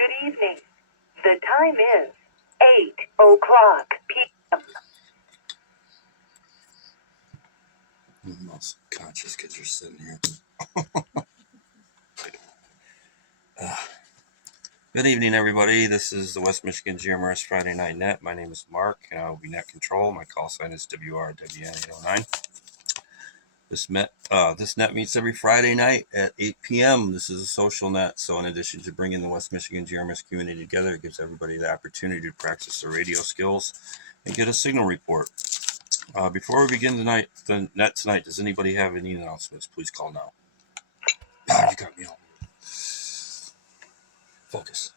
Good evening. The time is 8:00 p.m. I'm also conscious because you're sitting here. Good evening, everybody. This is the West Michigan GMRS Friday Night Net. My name is Mark, and I will be net control. My call sign is WRWN809. This net meets every Friday night at 8 p.m. This is a social net, so in addition to bringing the West Michigan GMRS community together, it gives everybody the opportunity to practice their radio skills and get a signal report. Before we begin the net tonight, does anybody have any announcements? Please call now. You got me all. Focus.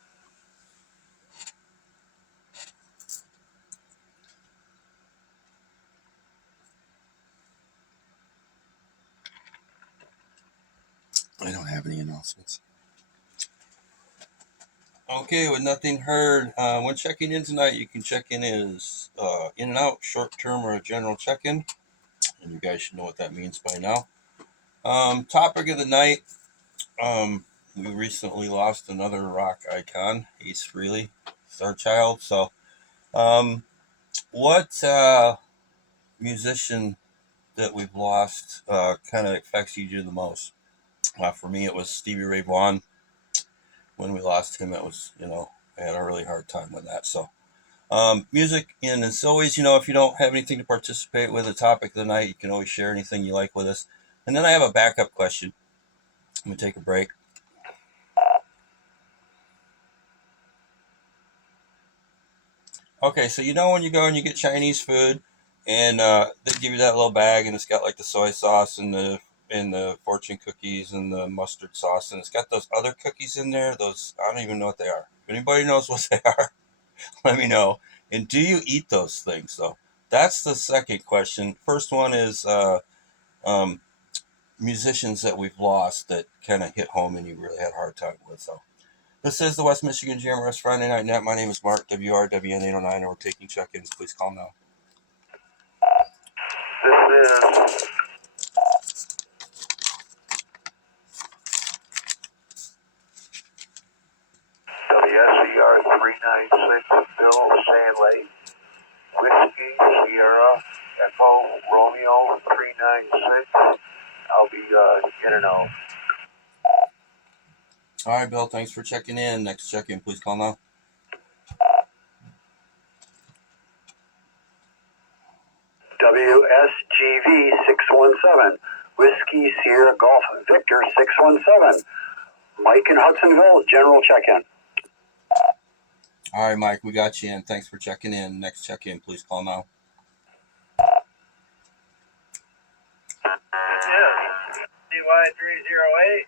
I don't have any announcements. Okay, with nothing heard, when checking in tonight, you can check in as in and out, short term, or a general check-in. And you guys should know what that means by now. Topic of the night, we recently lost another rock icon, Ace Frehley, Star Child. So, what musician that we've lost kind of affects you the most? For me, it was Stevie Ray Vaughan. When we lost him, it was, I had a really hard time with that. So, music, and as always, if you don't have anything to participate with, the topic of the night, you can always share anything you like with us. And then I have a backup question. I'm going to take a break. Okay, so when you go and you get Chinese food, and they give you that little bag, and it's got like the soy sauce and the fortune cookies and the mustard sauce, and it's got those other cookies in there. Those, I don't even know what they are. If anybody knows what they are, let me know. And do you eat those things? So that's the second question. First one is musicians that we've lost that kind of hit home and you really had a hard time with. So this is the West Michigan GMRS Friday Night Net. My name is Mark, WRWN809, and we're taking check-ins. Please call now. This is WSCR 396, Bill Shanley, Whiskey Sierra Echo Romeo 396. I'll be in and out. All right, Bill, thanks for checking in. Next check-in, please call now. WSGV 617, Whiskey Sierra Golf Victor 617. Mike in Hudsonville, general check-in. All right, Mike, we got you in. Thanks for checking in. Next check-in, please call now. Yes, CY308,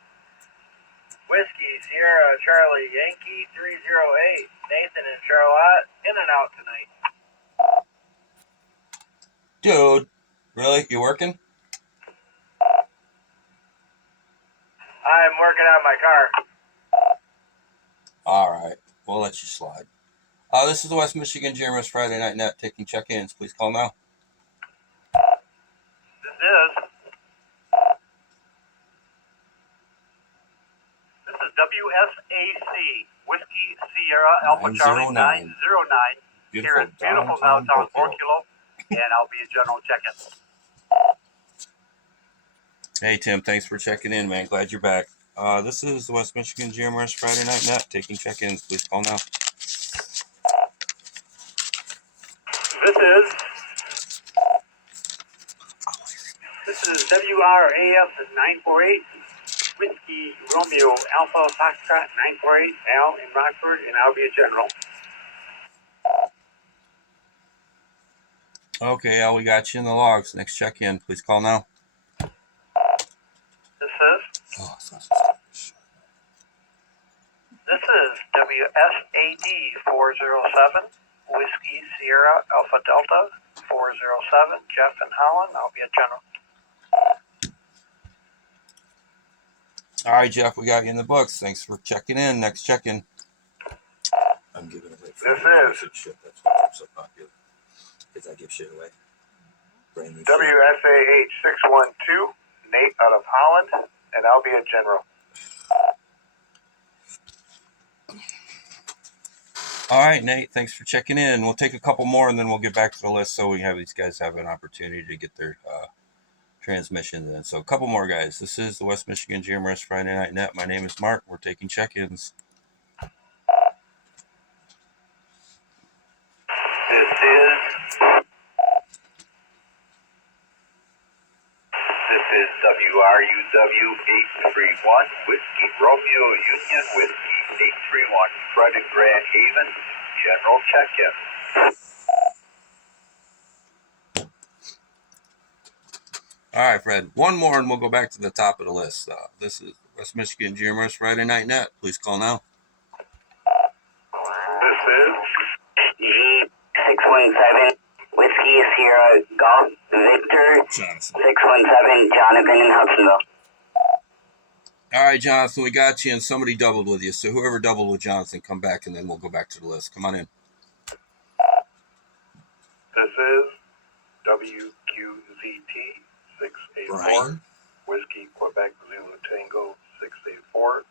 Whiskey Sierra Charlie Yankee 308, Nathan and Charlotte, in and out tonight. Dude, really? You working? I'm working on my car. All right, we'll let you slide. This is the West Michigan GMRS Friday Night Net taking check-ins. Please call now. This is WSAC, Whiskey Sierra Alpha Charlie 909. Here at beautiful downtown 4 Kilo, and I'll be a general check-in. Hey, Tim, thanks for checking in, man. Glad you're back. This is the West Michigan GMRS Friday Night Net taking check-ins. Please call now. This is WRAF 948, Whiskey Romeo Alpha Foxtrot 948, Al in Rockford, and I'll be a general. Okay, Al, we got you in the logs. Next check-in, please call now. This is WSAD 407, Whiskey Sierra Alpha Delta 407, Jeff in Holland. I'll be a general. All right, Jeff, we got you in the books. Thanks for checking in. Next check-in. I'm giving away shit. That's why I'm so popular. Because I give shit away. Brand new WSAH 612, Nate out of Holland, and I'll be a general. All right, Nate, thanks for checking in. We'll take a couple more and then we'll get back to the list so we have these guys have an opportunity to get their transmissions in. So a couple more guys. This is the West Michigan GMRS Friday Night Net. My name is Mark. We're taking check-ins. This is WRUW 831 Whiskey Romeo Union Whiskey 831 Fred and Grand Haven. General check-in. All right, Fred. One more and we'll go back to the top of the list. This is West Michigan GMRS Friday Night Net. Please call now. This is G617 Whiskey Sierra Golf Victor Johnson. 617 Jonathan in Hudsonville. All right, Jonathan, we got you, and somebody doubled with you. So whoever doubled with Jonathan, come back, and then we'll go back to the list. Come on in. This is WQZT 684 Brian. Whiskey Quebec Zulu Tango 684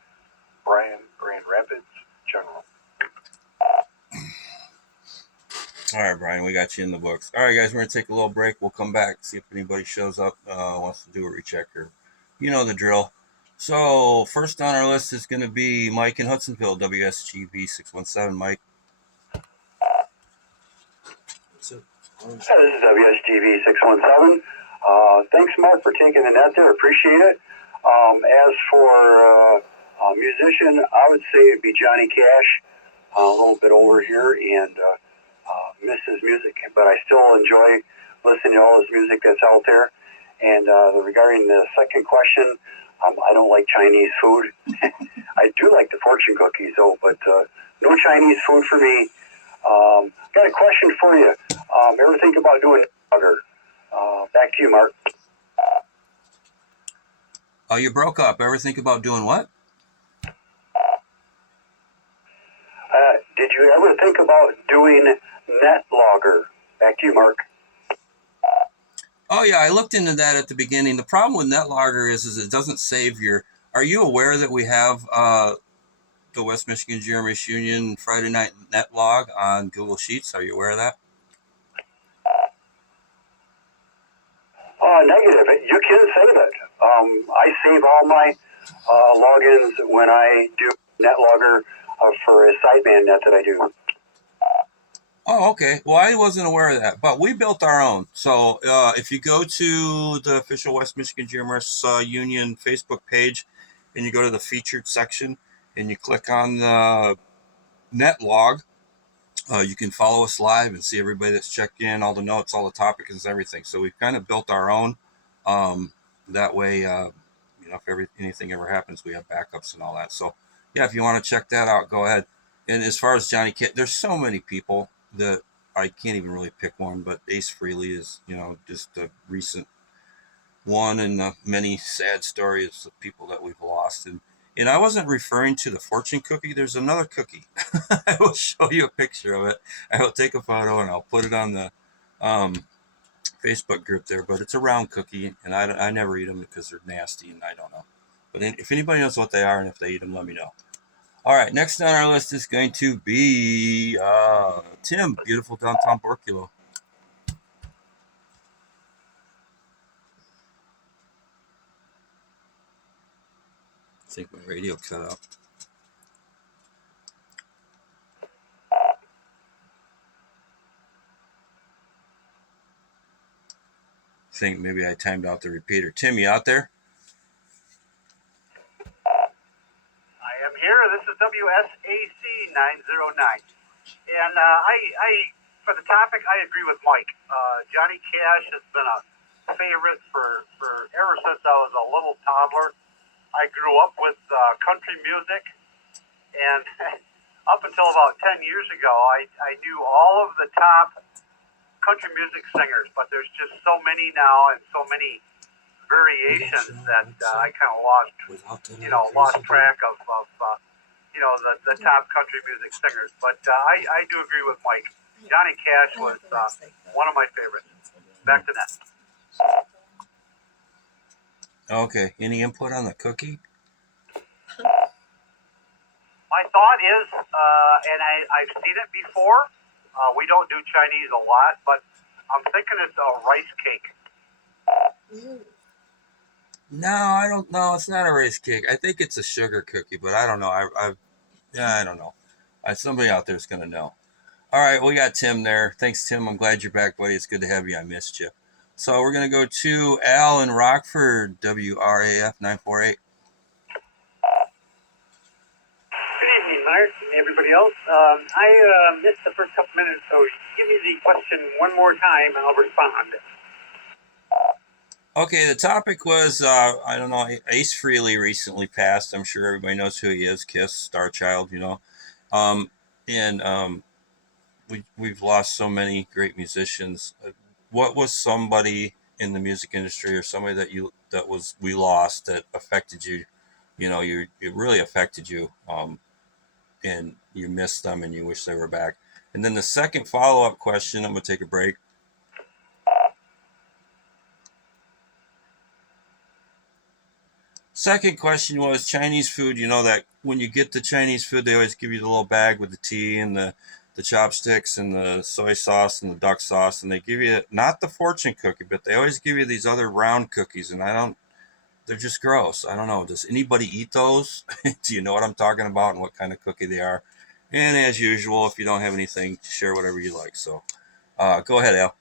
Brian Grand Rapids General. All right, Brian, we got you in the books. All right, guys, we're going to take a little break. We'll come back, see if anybody shows up, wants to do a recheck, or you know the drill. So first on our list is going to be Mike in Hudsonville, WSGV 617. Mike. This is WSGV 617. Thanks, Mark, for taking the net there. Appreciate it. As for musician, I would say it'd be Johnny Cash, a little bit older here, and miss his music, but I still enjoy listening to all his music that's out there. And regarding the second question, I don't like Chinese food. I do like the fortune cookies, though, but no Chinese food for me. Got a question for you. Ever think about doing burger? Back to you, Mark. Oh, you broke up. Ever think about doing what? Did you ever think about doing net logger? Back to you, Mark. Oh, yeah, I looked into that at the beginning. The problem with NetLogger is it doesn't save your... Are you aware that we have the West Michigan GMRS Union Friday Night Net Log on Google Sheets? Are you aware of that? Negative. You can save it. I save all my logins when I do NetLogger for a sideband net that I do. Oh, okay. Well, I wasn't aware of that, but we built our own. So if you go to the official West Michigan GMRS Union Facebook page and you go to the featured section and you click on the net log, you can follow us live and see everybody that's checked in, all the notes, all the topics, and everything. So we've kind of built our own. That way, if anything ever happens, we have backups and all that. So, yeah, if you want to check that out, go ahead. And as far as Johnny Kit, there's so many people that I can't even really pick one, but Ace Frehley is, just a recent one in the many sad stories of people that we've lost. And I wasn't referring to the fortune cookie. There's another cookie. I will show you a picture of it. I will take a photo and I'll put it on the Facebook group there. But it's a round cookie, and I never eat them because they're nasty, and I don't know. But if anybody knows what they are and if they eat them, let me know. All right, next on our list is going to be Tim, beautiful downtown Borculo. I think my radio cut out. I think maybe I timed out the repeater. Tim, you out there? I am here. This is WSAC 909. And for the topic, I agree with Mike. Johnny Cash has been a favorite for ever since I was a little toddler. I grew up with country music, and up until about 10 years ago, I knew all of the top country music singers, but there's just so many now and so many variations that I kind of lost track of the top country music singers. But I do agree with Mike. Johnny Cash was one of my favorites. Back to that. Okay. Any input on the cookie? my thought is, and I've seen it before. We don't do Chinese a lot, but I'm thinking it's a rice cake. No, I don't know. It's not a rice cake. I think it's a sugar cookie, but I don't know. I don't know. Somebody out there is gonna know. All right, we got Tim there. Thanks, Tim. I'm glad you're back, buddy. It's good to have you. I missed you. So we're gonna go to Al in Rockford, WRAF 948. Good evening, Mark, and everybody else. I missed the first couple minutes, so give me the question one more time, and I'll respond. Okay, the topic was I don't know. Ace Frehley recently passed. I'm sure everybody knows who he is. Kiss, Star Child, you know. And we've lost so many great musicians. What was somebody in the music industry or somebody that we lost that affected you? You know, it really affected you, and you missed them and you wish they were back. And then the second follow up question, I'm gonna take a break. Second question was Chinese food. You know that when you get the Chinese food, they always give you the little bag with the tea and the chopsticks and the soy sauce and the duck sauce, and they give you not the fortune cookie, but they always give you these other round cookies, and they're just gross. I don't know. Does anybody eat those? Do you know what I'm talking about and what kind of cookie they are? And as usual, if you don't have anything, share whatever you like. So go ahead, Al.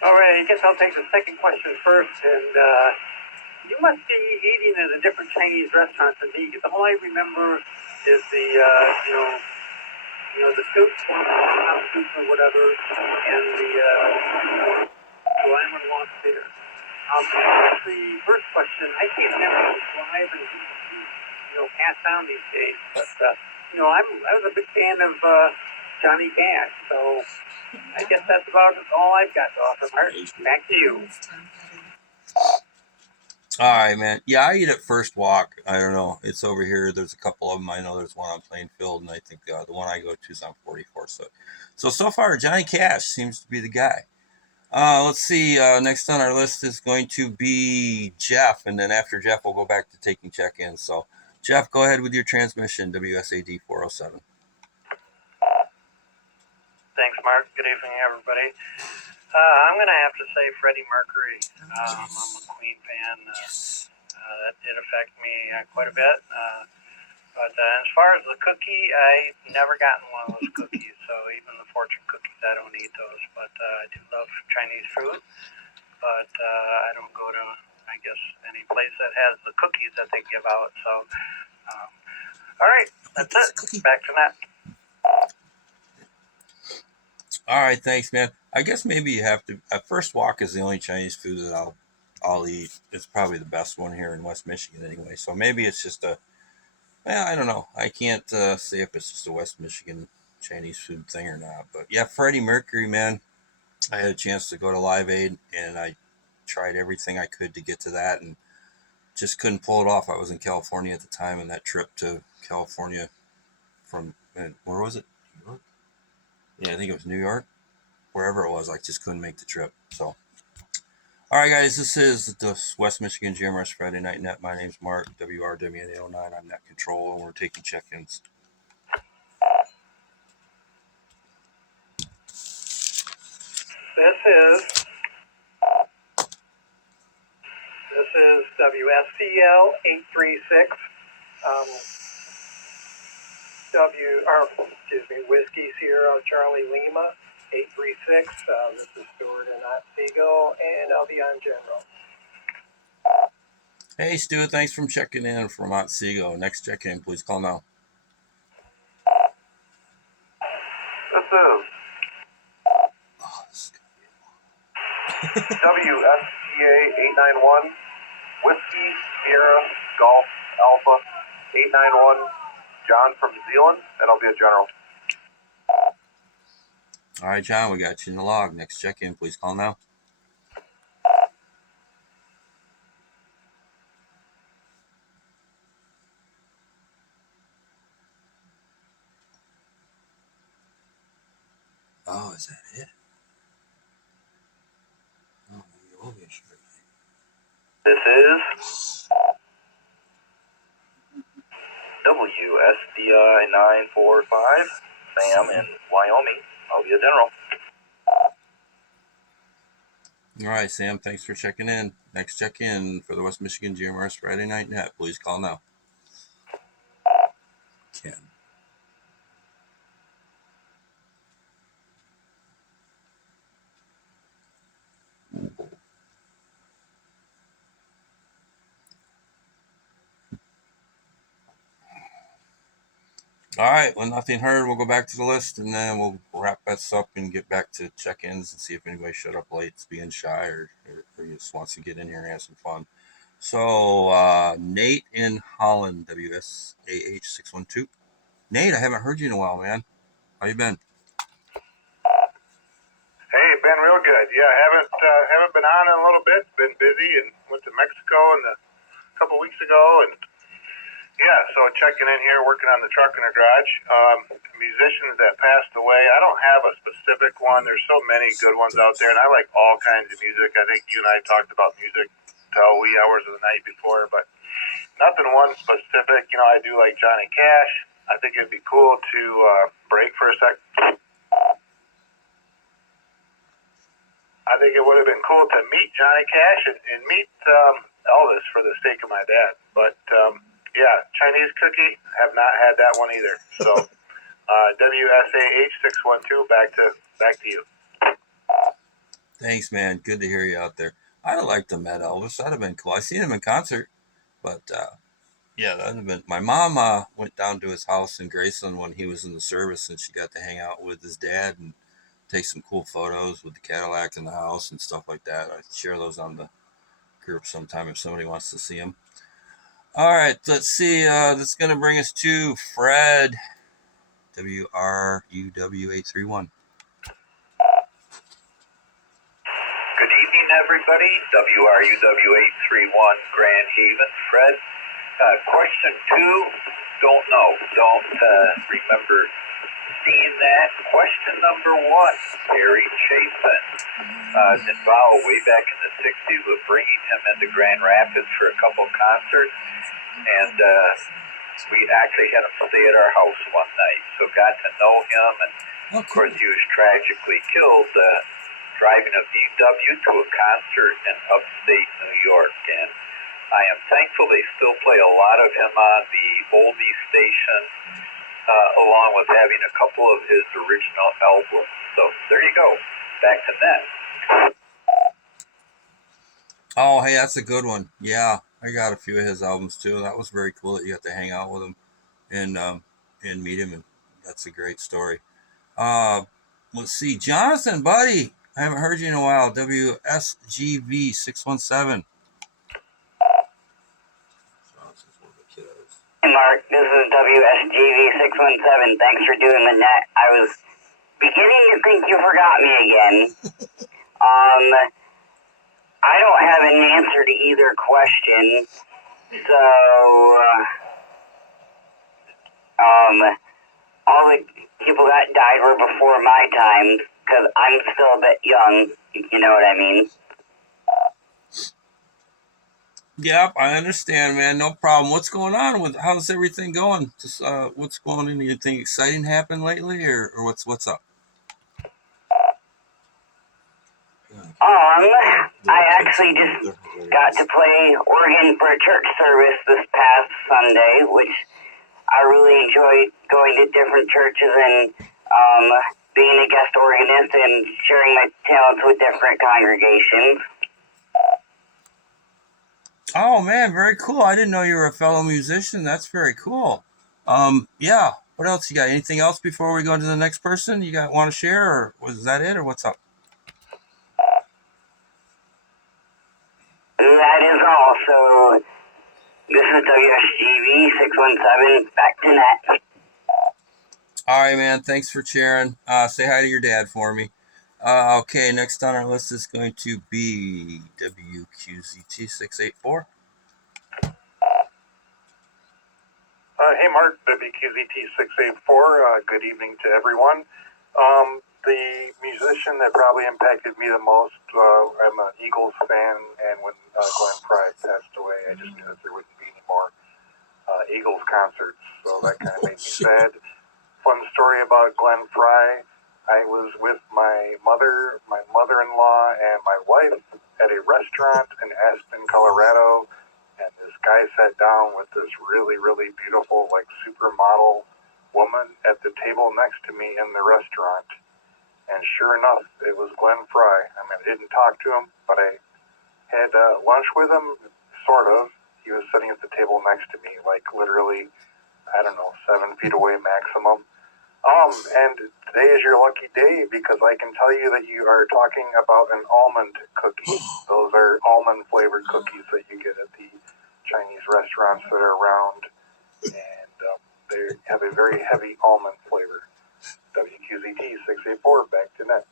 All right, I guess I'll take the second question first, and you must be eating at a different Chinese restaurant than me, because all I remember is the, the soup, soup or whatever, and the lemon lost beer. The first question, I can't remember who's live and who's passed down these days, but, I was a big fan of Johnny Cash, so I guess that's about all I've got to offer, Mark. Back to you. All right, man. Yeah, I eat at First Walk. I don't know. It's over here. There's a couple of them. I know there's one on Plainfield, and I think the one I go to is on 44. So far, Johnny Cash seems to be the guy. Let's see. Next on our list is going to be Jeff, and then after Jeff, we'll go back to taking check-ins. So, Jeff, go ahead with your transmission, WSAD 407. Thanks, Mark. Good evening, everybody. I'm going to have to say Freddie Mercury. I'm a Queen fan. That did affect me quite a bit. But as far as the cookie, I've never gotten one of those cookies. So even the fortune cookies, I don't eat those. But I do love Chinese food. But I don't go to, I guess, any place that has the cookies that they give out. So, all right, that's it. Back to that. All right, thanks, man. I guess maybe you have to. First Walk is the only Chinese food that I'll eat. It's probably the best one here in West Michigan, anyway. So maybe it's just I don't know. I can't say if it's just a West Michigan Chinese food thing or not. But yeah, Freddie Mercury, man. I had a chance to go to Live Aid, and I tried everything I could to get to that, and just couldn't pull it off. I was in California at the time, and that trip to California from where was it? New York? Yeah, I think it was New York. Wherever it was, I just couldn't make the trip. So, all right, guys, this is the West Michigan GMRS Friday Night Net. My name's Mark, WRWN809. I'm Net Control, and we're taking check-ins. This is WSCL 836. Whiskey Sierra Charlie Lima 836. This is Stuart in Otsego, and I'll be on general. Hey, Stu, thanks for checking in from Otsego. Next check-in, please call now. This is WSTA 891, Whiskey Sierra Golf Alpha 891, John from New Zealand, and I'll be a general. All right, John, we got you in the log. Next check-in, please call now. Oh, is that it? Oh, you obviously. This is WSDI 945, Sam in Wyoming. I'll be a general. All right, Sam, thanks for checking in. Next check-in for the West Michigan GMRS Friday Night Net. Please call now. Ken. All right, when nothing heard, we'll go back to the list, and then we'll wrap this up and get back to check-ins and see if anybody showed up late, is being shy, or just wants to get in here and have some fun. So, Nate in Holland, WSAH 612. Nate, I haven't heard you in a while, man. How you been? Hey, been real good. Yeah, haven't been on in a little bit. Been busy and went to Mexico a couple weeks ago, and yeah, so checking in here, working on the truck in the garage. Musicians that passed away. I don't have a specific one. There's so many good ones out there, and I like all kinds of music. I think you and I talked about music till wee hours of the night before, but nothing one specific. You know, I do like Johnny Cash. I think it'd be cool to break for a sec. I think it would have been cool to meet Johnny Cash and meet Elvis for the sake of my dad. But yeah, Chinese cookie, have not had that one either. So WSAH 612, back to you. Thanks, man. Good to hear you out there. I'd have liked to met Elvis. That'd have been cool. I seen him in concert, but yeah, that'd have been. My mom went down to his house in Graceland when he was in the service, and she got to hang out with his dad and take some cool photos with the Cadillac in the house and stuff like that. I share those on the group sometime if somebody wants to see them. All right, let's see. That's going to bring us to Fred, WRUW831. Good evening, everybody. WRUW831, Grand Haven. Fred, question 2, don't know. Don't remember seeing that. Question number 1, Harry Chapin. Involved way back in the 60s with bringing him into Grand Rapids for a couple concerts. And we actually had him stay at our house one night. So got to know him. And, of course, he was tragically killed driving a VW to a concert in upstate New York. And I am thankful they still play a lot of him on the oldie station, along with having a couple of his original albums. So there you go. Back to Ned. Oh, hey, that's a good one. Yeah, I got a few of his albums too. That was very cool that you got to hang out with him and meet him, and that's a great story. Let's see, Jonathan, buddy, I haven't heard you in a while. WSGV 617. Hey Mark, this is WSGV 617. Thanks for doing the net. I was beginning to think you forgot me again. I don't have an answer to either question, so all the people that died were before my time, because I'm still a bit young, you know what I mean? Yep, I understand, man. No problem. What's going on with? How's everything going? Just what's going on? Anything exciting happened lately, or what's up? I actually just got to play organ for a church service this past Sunday, which I really enjoyed going to different churches and being a guest organist and sharing my talents with different congregations. Oh man, very cool. I didn't know you were a fellow musician. That's very cool. Yeah. What else you got? Anything else before we go into the next person? You want to share, or was that it, or what's up? That is all. So this is WSGV 617. Back to net. All right, man. Thanks for sharing. Say hi to your dad for me. Okay, next on our list is going to be WQZT 684. Hey, Mark, WQZT 684. Good evening to everyone. The musician that probably impacted me the most, I'm an Eagles fan, and when Glenn Fry passed away, I just knew that there wouldn't be any more Eagles concerts, so that kind of made me sad. Fun story about Glenn Fry. I was with my mother-in-law, and my wife at a restaurant in Aspen, Colorado, and this guy sat down with this really, really beautiful, like, supermodel woman at the table next to me in the restaurant. And sure enough, it was Glenn Fry. I mean, I didn't talk to him, but I had lunch with him, sort of. He was sitting at the table next to me, like literally, I don't know, 7 feet away maximum. And today is your lucky day because I can tell you that you are talking about an almond cookie. Those are almond flavored cookies that you get at the Chinese restaurants that are around, and they have a very heavy almond flavor. WQZT 684, back to net.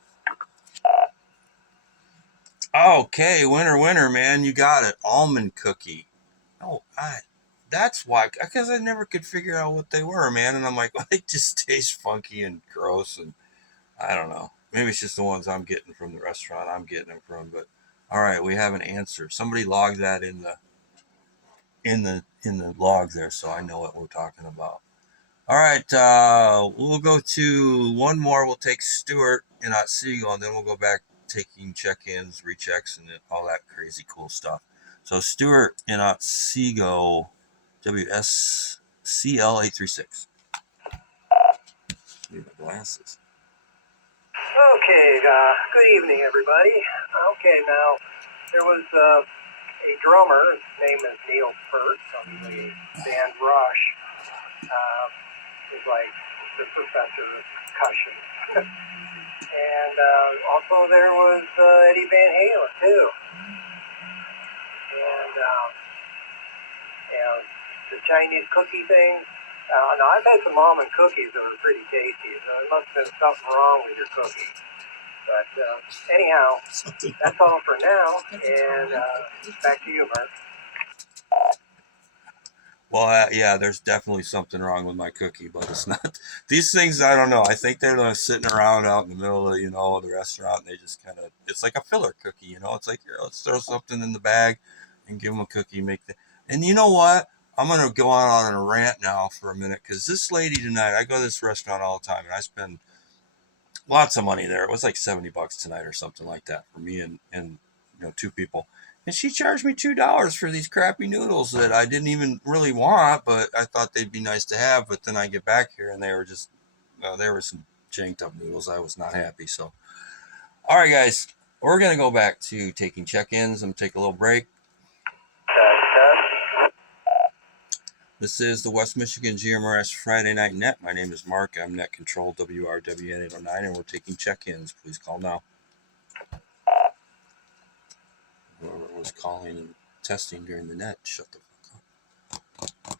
Okay, winner, man. You got it. Almond cookie. Oh, that's why. Because I never could figure out what they were, man. And I'm like, well, they just taste funky and gross. And I don't know. Maybe it's just the ones I'm getting from the restaurant I'm getting them from. But all right, we have an answer. Somebody logged that in the log there, so I know what we're talking about. All right, we'll go to one more. We'll take Stuart in Otsego, and then we'll go back taking check-ins, rechecks, and all that crazy cool stuff. So Stuart in Otsego, WSCL836. Need my glasses. Okay, good evening, everybody. Okay, now, there was a drummer, his name is Neil Peart of the band Rush. He's like the professor of percussion. And also there was Eddie Van Halen, too. And, the Chinese cookie thing. Now, I've had some almond cookies that were pretty tasty, so there must have been something wrong with your cookie. But anyhow, that's all for now, and back to you, Mark. Well, yeah, there's definitely something wrong with my cookie, but it's not. These things, I don't know. I think they're sitting around out in the middle of, the restaurant, and they just kind of, it's like a filler cookie, It's like, here, let's throw something in the bag and give them a cookie, and you know what? I'm going to go on a rant now for a minute, because this lady tonight, I go to this restaurant all the time, and I spend lots of money there. It was like $70 tonight or something like that for me and 2 people. And she charged me $2 for these crappy noodles that I didn't even really want, but I thought they'd be nice to have. But then I get back here and they were just, there were some janked up noodles. I was not happy. So, all right, guys, we're going to go back to taking check-ins and take a little break. This is the West Michigan GMRS Friday Night Net. My name is Mark. I'm Net Control WRWN 809, and we're taking check-ins. Please call now. Whoever was calling and testing during the net, shut the fuck up.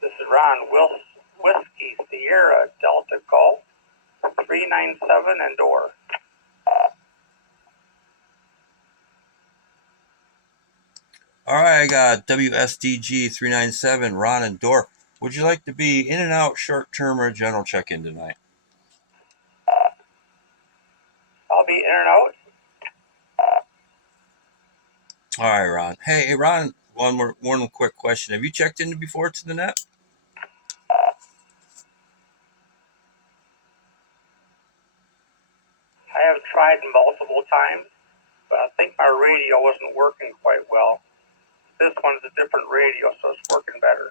This is Ron Whiskey Sierra Delta Golf 397 and door. All right, I got WSDG 397, Ron and Door. Would you like to be in and out, short-term, or general check-in tonight? I'll be in and out. All right, Ron. Hey, Ron, one quick question. Have you checked in before to the net? I have tried multiple times, but I think my radio wasn't working quite well. This one's a different radio, so it's working better.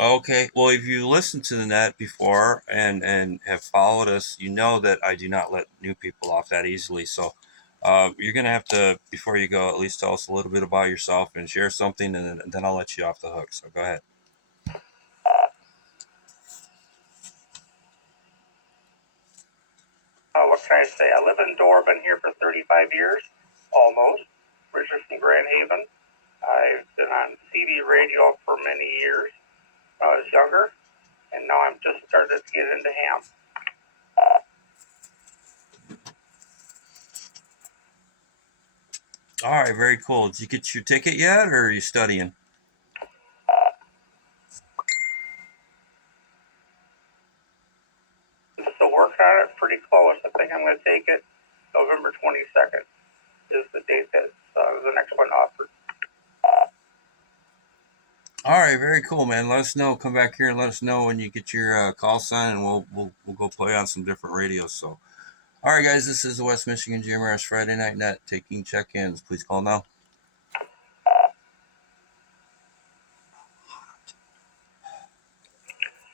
Okay. Well, if you listened to the net before and have followed us, you know that I do not let new people off that easily. So you're going to have to, before you go, at least tell us a little bit about yourself and share something, and then I'll let you off the hook. So go ahead. What can I say? I live in Door, been here for 35 years, almost. Originally from Grand Haven. I've been on CD radio for many years when I was younger, and now I'm just starting to get into ham. All right, very cool. Did you get your ticket yet, or are you studying? I'm still working on it, pretty close. I think I'm going to take it November 22nd is the date that the next one offered. All right, very cool, man. Let us know. Come back here and let us know when you get your call sign, and we'll go play on some different radios. So, all right, guys, this is the West Michigan GMRS Friday Night Net taking check-ins. Please call now.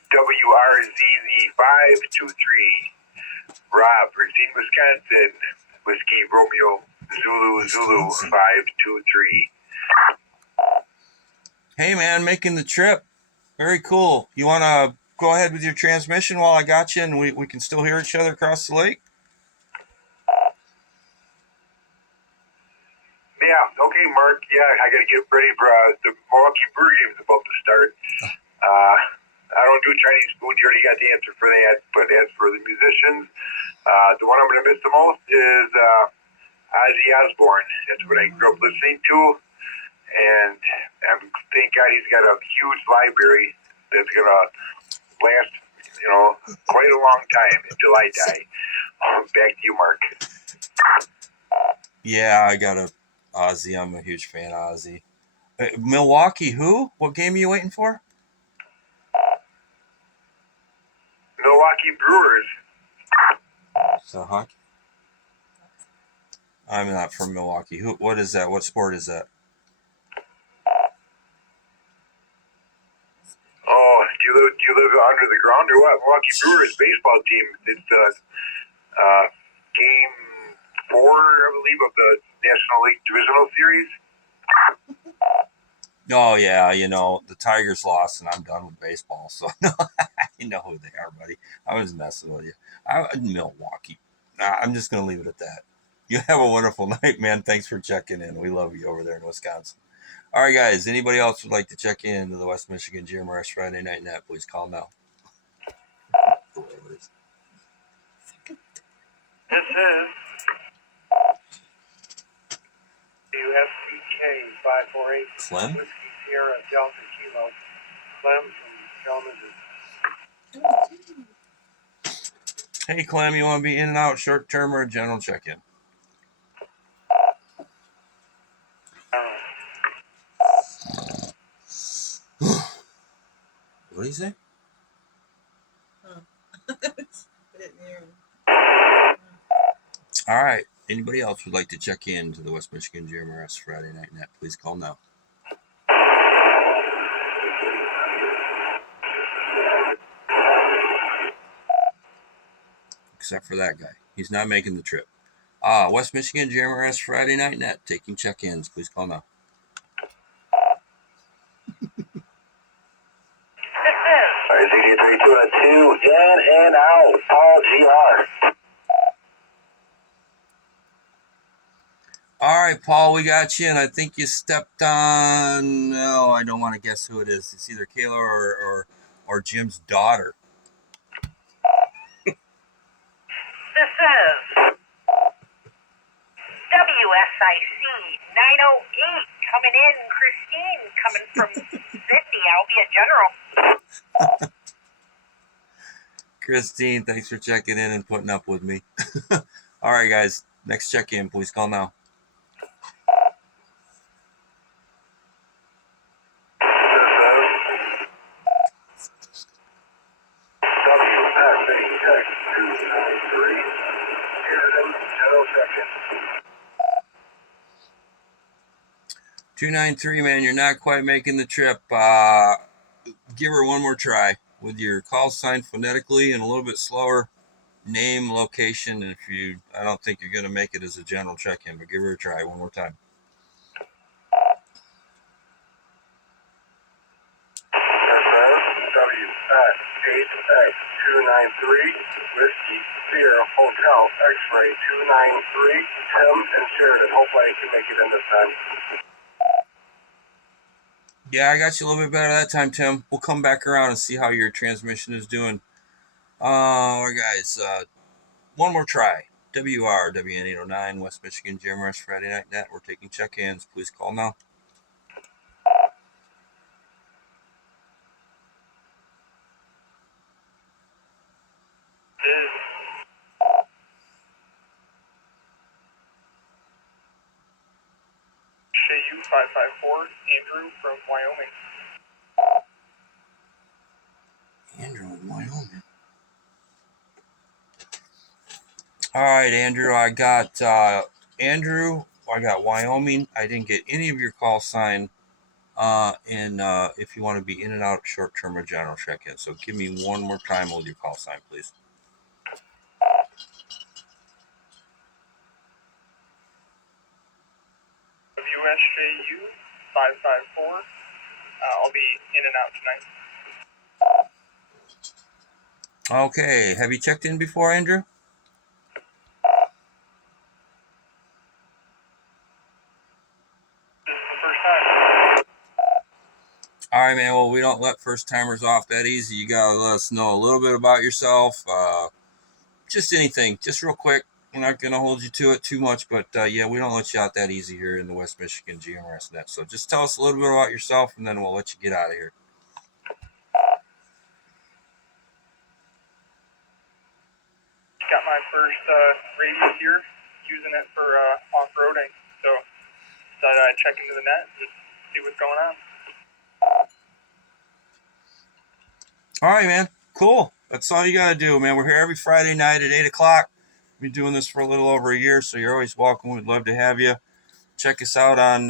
WRZZ523. Rob, Racine, Wisconsin. Whiskey Romeo Zulu Zulu Wisconsin. 523. Hey, man, making the trip. Very cool. You want to go ahead with your transmission while I got you, and we can still hear each other across the lake? Yeah, okay, Mark. Yeah, I got to get ready for the Milwaukee Brewer game's about to start. I don't do Chinese food. You already got the answer for that. But as for the musicians, the one I'm going to miss the most is Ozzy Osbourne. That's what I grew up listening to. And thank God he's got a huge library that's going to last, quite a long time until I die. Back to you, Mark. Yeah, I got a Ozzy. I'm a huge fan of Ozzy. Milwaukee, who? What game are you waiting for? Milwaukee Brewers. So hockey. I'm not from Milwaukee. Who? What is that? What sport is that? Oh, do you live under the ground or what? Milwaukee Brewers baseball team. It's game 4, I believe, of the National League Divisional Series. Oh yeah, the Tigers lost, and I'm done with baseball. So you know who they are, buddy. I was messing with you. Milwaukee. I'm just gonna leave it at that. You have a wonderful night, man. Thanks for checking in. We love you over there in Wisconsin. All right, guys. Anybody else would like to check in to the West Michigan GMRS Friday Night Net? Please call now. This is USCK 548 Clem? Whiskey Sierra Delta Kilo. Clem from Kalamazoo. Hey, Clem, you want to be in and out short term or a general check in? What do you say? All right. Anybody else would like to check in to the West Michigan GMRS Friday Night Net? Please call now. Except for that guy. He's not making the trip. West Michigan GMRS Friday Night Net taking check-ins. Please call now. Alright, ZD322, in and out, Paul GR. All right, Paul, we got you, and I think you stepped on. No, I don't want to guess who it is. It's either Kayla or Jim's daughter. This is WSIC 908 coming in. Christine coming from Sydney. I'll be a general. Christine, thanks for checking in and putting up with me. All right, guys, next check-in. Please call now. General check-in. 293, man, you're not quite making the trip. Give her one more try with your call sign phonetically and a little bit slower. Name, location, and I don't think you're going to make it as a general check-in, but give her a try one more time. WS8X293, Whiskey Sierra Hotel, X-Ray 293, Tim and Sheridan. Hopefully I can make it in this time. Yeah, I got you a little bit better that time, Tim. We'll come back around and see how your transmission is doing. All right, guys, one more try. WN809, West Michigan GMRS Friday Night Net. We're taking check-ins. Please call now. Shayu 554 Andrew from Wyoming. All right, Andrew. I got Andrew. I got Wyoming. I didn't get any of your call sign. And if you want to be in and out of short term or general check in. So give me one more time with your call sign, please. WSJU 554. I'll be in and out tonight. Okay. Have you checked in before, Andrew? This is the first time. All right, man. Well, we don't let first timers off that easy. You got to let us know a little bit about yourself. Just anything, just real quick. We're not going to hold you to it too much, but yeah, we don't let you out that easy here in the West Michigan GMRS net. So just tell us a little bit about yourself, and then we'll let you get out of here. Got my first radio here, using it for off-roading. So decided I'd check into the net and just see what's going on. All right, man. Cool. That's all you got to do, man. We're here every Friday night at 8 o'clock. We've been doing this for a little over a year, so you're always welcome. We'd love to have you. Check us out on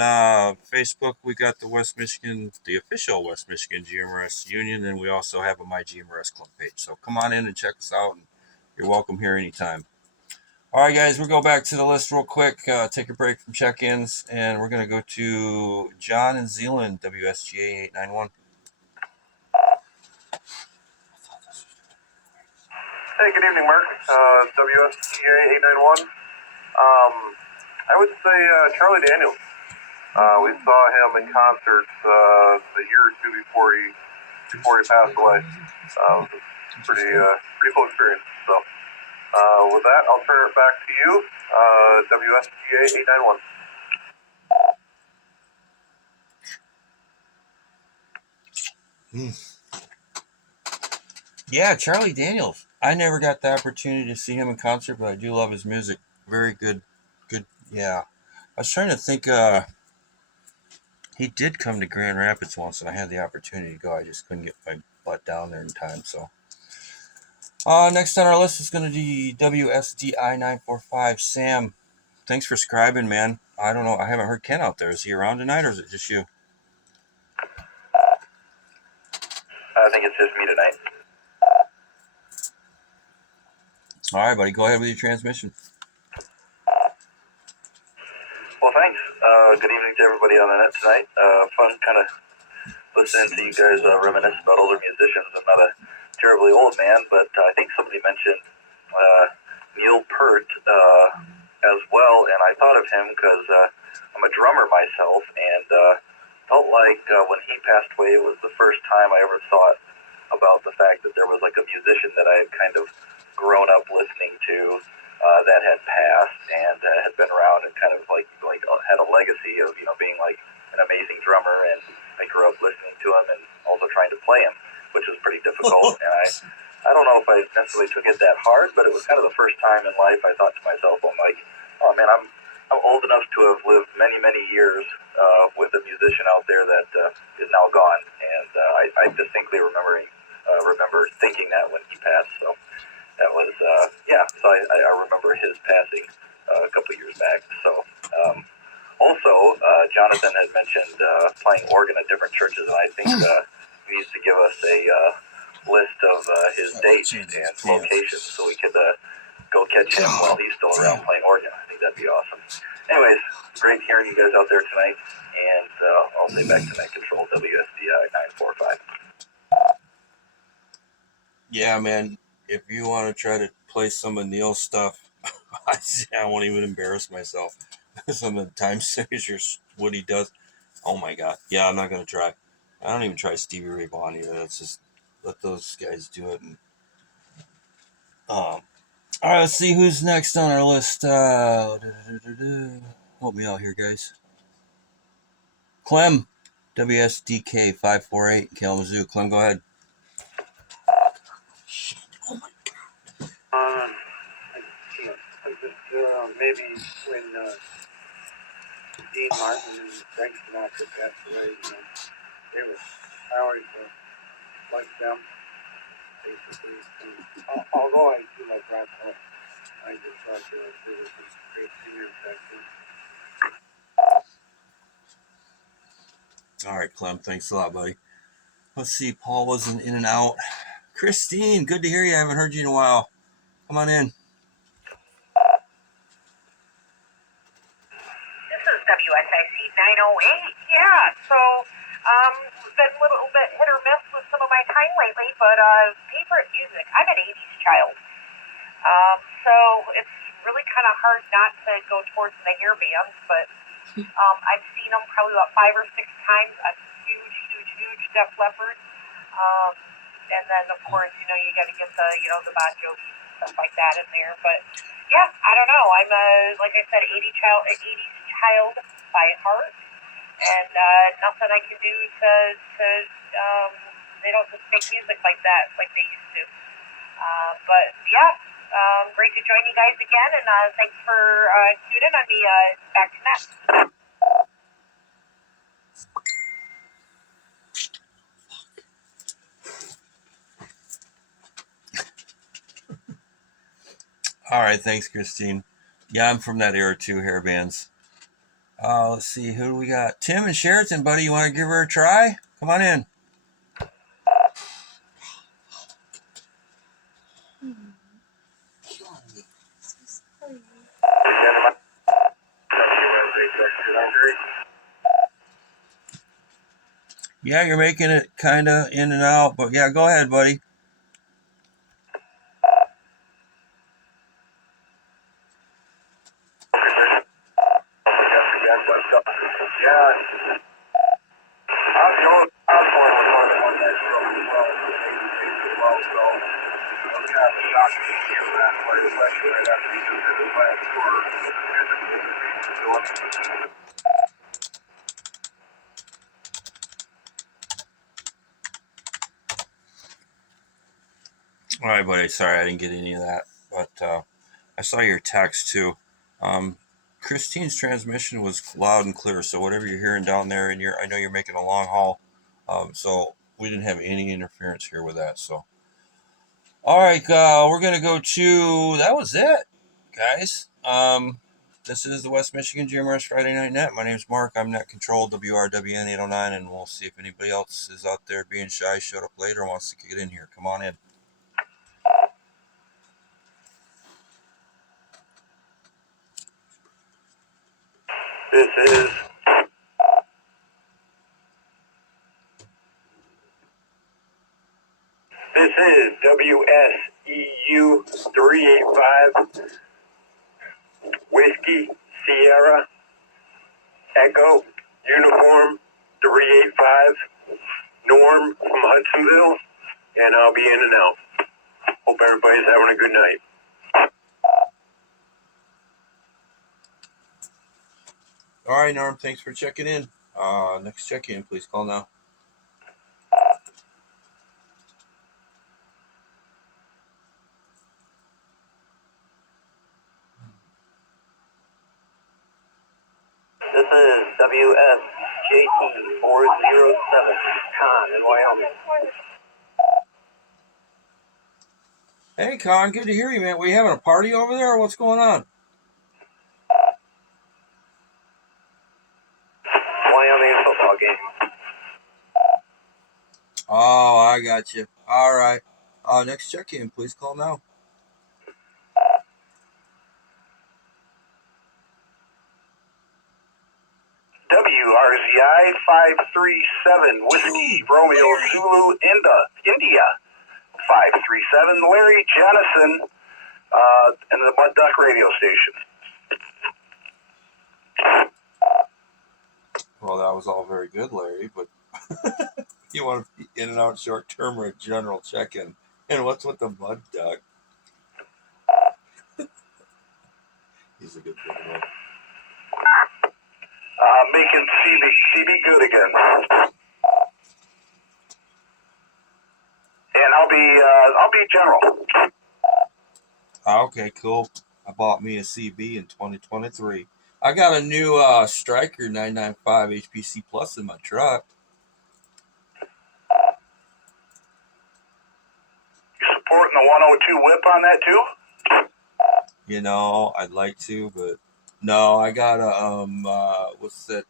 Facebook. We got the official West Michigan GMRS Union, and we also have a My GMRS Club page. So come on in and check us out, and you're welcome here anytime. All right, guys, we'll go back to the list real quick, take a break from check-ins, and we're going to go to John in Zealand, WSGA 891. Hey, good evening, Mark. WSGA 891. I would say Charlie Daniels. We saw him in concert a year or two before he passed away. It was a pretty cool experience. So with that, I'll turn it back to you, WSGA 891. Yeah, Charlie Daniels. I never got the opportunity to see him in concert, but I do love his music. Very good. Good. Yeah. I was trying to think. He did come to Grand Rapids once, and I had the opportunity to go. I just couldn't get my butt down there in time. So, next on our list is going to be WSDI 945. Sam, thanks for scribing, man. I don't know. I haven't heard Ken out there. Is he around tonight, or is it just you? I think it's just me tonight. All right, buddy. Go ahead with your transmission. Well, thanks. Good evening to everybody on the net tonight. Fun kind of listening to you guys reminisce about older musicians. I'm not a terribly old man, but I think somebody mentioned Neil Peart as well, and I thought of him because I'm a drummer myself, and felt like when he passed away, it was the first time I ever thought about the fact that there was like a musician that I had kind of grown up listening to that had passed and had been around and kind of like had a legacy of being like an amazing drummer, and I grew up listening to him and also trying to play him, which was pretty difficult. And I don't know if I necessarily took it that hard, but it was kind of the first time in life I thought to myself, I'm like, oh man, I'm old enough to have lived many years with a musician out there that is now gone, and I distinctly remember thinking that when he passed. So that was so I remember his passing a couple years back. So also Jonathan had mentioned playing organ at different churches, and I think he needs to give us a list of his dates and locations so we could go catch him while he's still around playing organ. I think that'd be awesome. Anyways, great hearing you guys out there tonight, and I'll say back to Net Control, WSDI 945. Yeah, man. If you want to try to play some of Neil's stuff, I won't even embarrass myself. Some of the time signatures, what he does. Oh my god. Yeah, I'm not gonna try. I don't even try Stevie Ray Vaughan either. That's just let those guys do it. And all right, let's see who's next on our list. Help me out here, guys. Clem, WSDK 548 Kalamazoo. Clem, go ahead. Maybe when Dean Martin and Frank Sinatra passed away, I always liked them, basically. Although I do like rock and roll. I just thought there was some great senior infection. All right, Clem. Thanks a lot, buddy. Let's see. Paul wasn't in and out. Christine, good to hear you. I haven't heard you in a while. Come on in. This is WSIC 908. Yeah, so been a little bit hit or miss with some of my time lately, but favorite music. I'm an 80s child. So it's really kind of hard not to go towards the hair bands, but I've seen them probably about 5 or 6 times. A huge Def Leppard. And then of course, you got to get the Bon Jovi stuff like that in there. But yeah, I don't know. I'm like I said, 80s child by heart, and nothing I can do to they don't just make music like that like they used to. But yeah. Great to join you guys again, and thanks for tuning in on me. Back to net. All right, thanks, Christine. Yeah, I'm from that era too, hair bands. Let's see, who do we got? Tim and Sheraton, buddy. You want to give her a try? Come on in. Yeah, you're making it kind of in and out, but yeah, go ahead, buddy. All right, buddy. Sorry, I didn't get any of that, but I saw your text too. Christine's transmission was loud and clear, so whatever you're hearing down there, and I know you're making a long haul, so we didn't have any interference here with that. So, all right, we're gonna go to that was it, guys. This is the West Michigan GMRS Friday Night Net. My name's Mark. I'm Net Control WRWN 809, and we'll see if anybody else is out there being shy, showed up later, and wants to get in here. Come on in. This is WSEU 385 Whiskey Sierra Echo Uniform 385 Norm from Hudsonville, and I'll be in and out. Hope everybody's having a good night. All right, Norm. Thanks for checking in. Next check-in, please call now. This is WSJT 407 Con in Wyoming. Hey, Con, good to hear you, man. Were you having a party over there, or what's going on? Wyoming football game. Oh, I got you. All right. Next check-in, please call now. WRZI 537 Whiskey Romeo Zulu India 537 Larry Jennison and the Mud Duck radio station. Well, that was all very good, Larry, but you want to be in and out short term or a general check-in? And what's with the Mud Duck? He's a good boy. Making CB good again. And I'll be general. Okay, cool. I bought me a CB in 2023. I got a new Striker 995 HPC Plus in my truck. You supporting the 102 whip on that too? You know, I'd like to, but no, I got a what's that?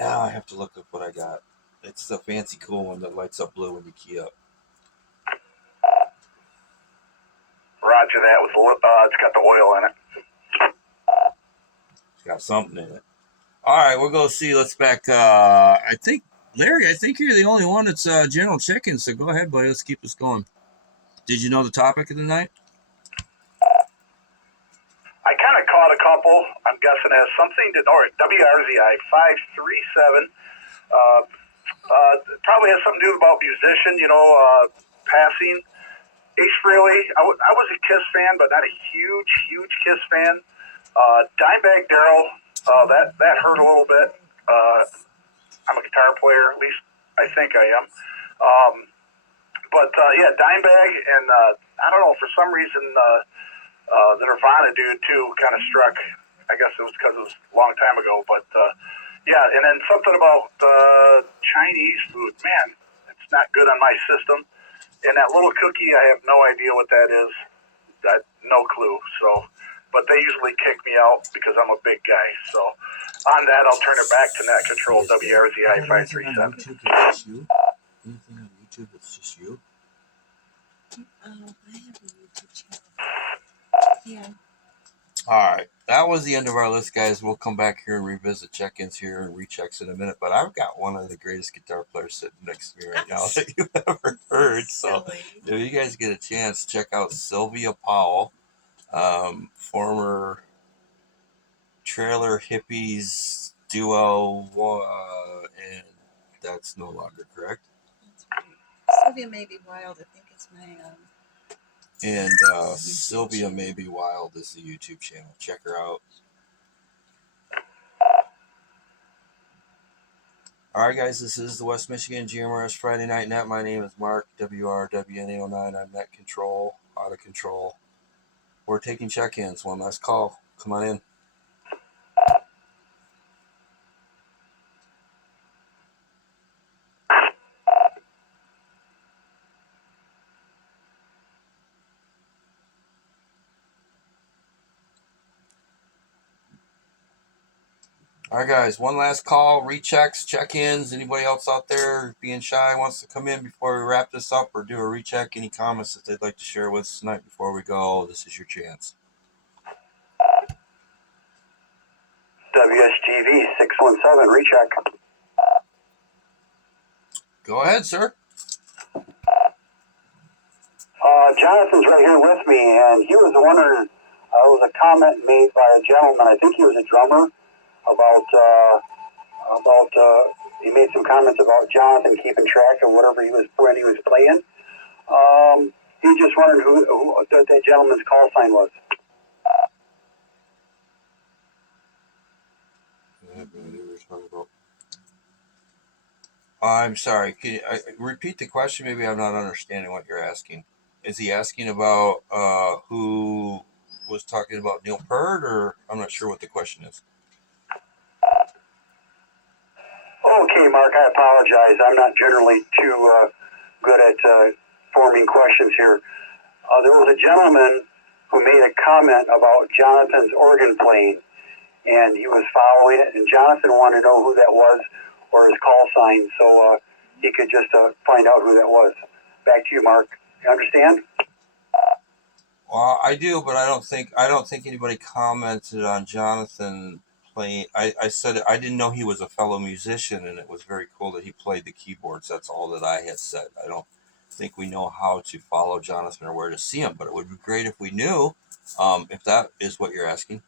I have to look up what I got. It's the fancy cool one that lights up blue when you key up. Roger that. It's got the oil in it. It's got something in it. All right, we'll go see. Let's back. I think Larry, I think you're the only one that's general check-in. So go ahead, buddy. Let's keep this going. Did you know the topic of the night? I kind of caught a couple. I'm guessing it has something to, or WRZI 537. Probably has something to do about musician, passing. Ace Frehley, I was a Kiss fan, but not a huge Kiss fan. Dimebag Darrell, that hurt a little bit. I'm a guitar player, at least I think I am. But yeah, Dimebag, and I don't know, for some reason, the Nirvana dude too kind of struck. I guess it was because it was a long time ago, but yeah, and then something about Chinese food. Man, it's not good on my system. And that little cookie, I have no idea what that is. No clue. So, but they usually kick me out because I'm a big guy. So, on that, I'll turn it back to Net Control WRZI 537. Anything on YouTube that's just you? I have a YouTube channel. Yeah. All right, that was the end of our list, guys. We'll come back here and revisit check-ins here and rechecks in a minute. But I've got one of the greatest guitar players sitting next to me right now that you've ever heard. So if you guys get a chance, check out Sylvia Powell, former Trailer Hippies duo, and that's no longer correct. That's right. Sylvia May Be Wild, I think is my And Sylvia May Be Wild is the YouTube channel. Check her out. All right, guys, this is the West Michigan GMRS Friday Night Net. My name is Mark, WRWN809. I'm Net Control, out of control. We're taking check-ins. One last call. Come on in. All right, guys, one last call, rechecks, check-ins. Anybody else out there being shy wants to come in before we wrap this up or do a recheck? Any comments that they'd like to share with us tonight before we go? This is your chance. WSGV 617, recheck. Go ahead, sir. Jonathan's right here with me, and he was wondering, it was a comment made by a gentleman, I think he was a drummer, about he made some comments about Jonathan keeping track of whatever when he was playing. He just wondered who that gentleman's call sign was. I'm sorry. Can you repeat the question? Maybe I'm not understanding what you're asking. Is he asking about who was talking about Neil Peart, or I'm not sure what the question is. Okay, Mark, I apologize. I'm not generally too good at forming questions here. There was a gentleman who made a comment about Jonathan's organ playing, and he was following it, and Jonathan wanted to know who that was or his call sign, so he could just find out who that was. Back to you, Mark. You understand? Well, I do, but I don't think anybody commented on Jonathan playing. I said I didn't know he was a fellow musician, and it was very cool that he played the keyboards. That's all that I had said. I don't think we know how to follow Jonathan or where to see him, but it would be great if we knew. If that is what you're asking.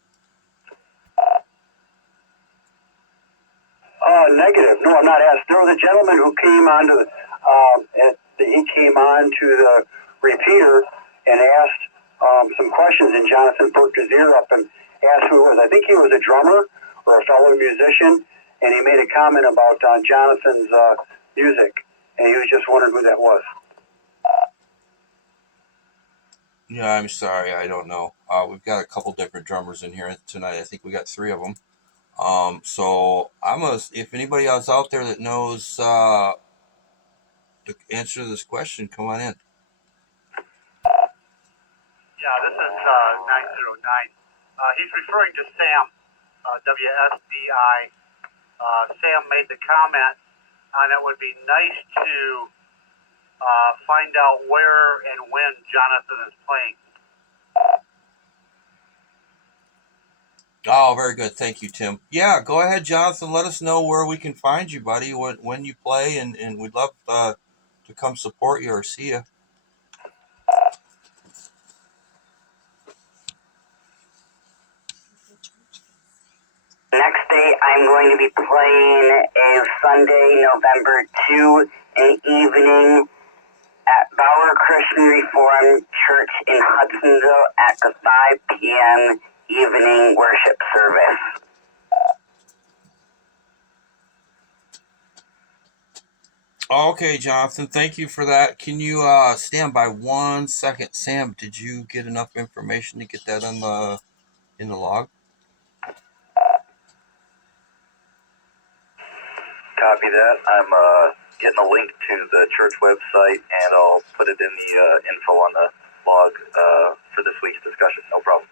Negative. No, I'm not asking. There was a gentleman who came onto he came on to the repeater and asked some questions, and Jonathan perked his ear up and asked who it was. I think he was a drummer or a fellow musician, and he made a comment about Jonathan's music, and he was just wondering who that was. Yeah, I'm sorry, I don't know. We've got a couple different drummers in here tonight. I think we got 3 of them. So if anybody else out there that knows the answer to this question, come on in. Yeah, this is 909. He's referring to Sam, WSDI. Sam made the comment on it would be nice to find out where and when Jonathan is playing. Oh, very good. Thank you, Tim. Yeah, go ahead, Jonathan. Let us know where we can find you, buddy, when you play, and we'd love to come support you or see you. Next day, I'm going to be playing a Sunday, November 2 in the evening at Bauer Christian Reformed Church in Hudsonville at the 5 p.m. evening worship service. Okay, Jonathan. Thank you for that. Can you stand by 1 second, Sam? Did you get enough information to get that in the log? Copy that. I'm getting a link to the church website, and I'll put it in the info on the log for this week's discussion. No problem.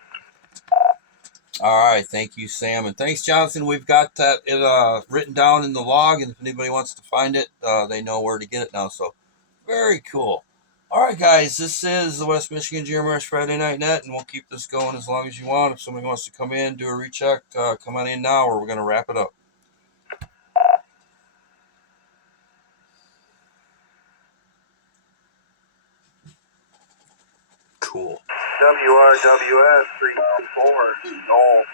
All right. Thank you, Sam. And thanks, Jonathan. We've got that written down in the log, and if anybody wants to find it, they know where to get it now. So very cool. All right, guys. This is the West Michigan GMRS Friday Night Net, and we'll keep this going as long as you want. If somebody wants to come in, do a recheck, come on in now, or we're going to wrap it up. Cool. WRWS 324. Noel.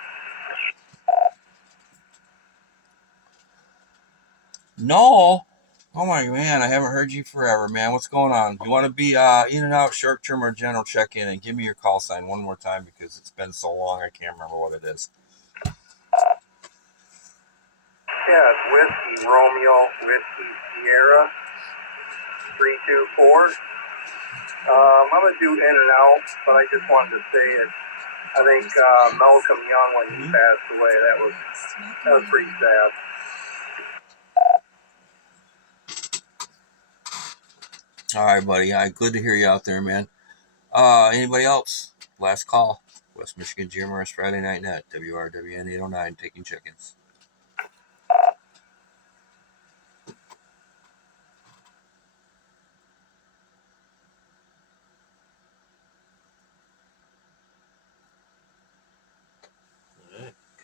No. Oh my man, I haven't heard you forever, man. What's going on? You want to be in and out, short term, or general check in, and give me your call sign one more time because it's been so long I can't remember what it is. Yeah, it's Whiskey Romeo, Whiskey Sierra 324. I'm going to do in and out, but I just wanted to say it. I think Malcolm Young, when he passed away, that was pretty sad. All right, buddy. Good to hear you out there, man. Anybody else? Last call. West Michigan GMRS Friday Night Net, WRWN 809, taking check-ins.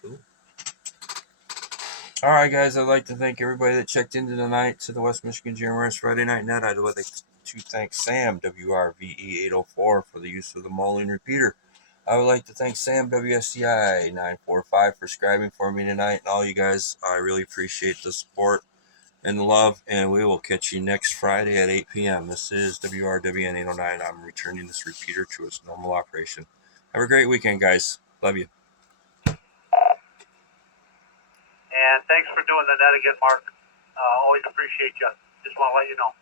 Cool. All right, guys. I'd like to thank everybody that checked into tonight to the West Michigan GMRS Friday Night Net. I'd like to thank Sam, WRVE 804, for the use of the Moline repeater. I would like to thank Sam, WSCI 945, for scribing for me tonight. And all you guys, I really appreciate the support and the love. And we will catch you next Friday at 8 p.m. This is WRWN 809. I'm returning this repeater to its normal operation. Have a great weekend, guys. Love you. And thanks for doing the net again, Mark. Always appreciate you. Just want to let you know.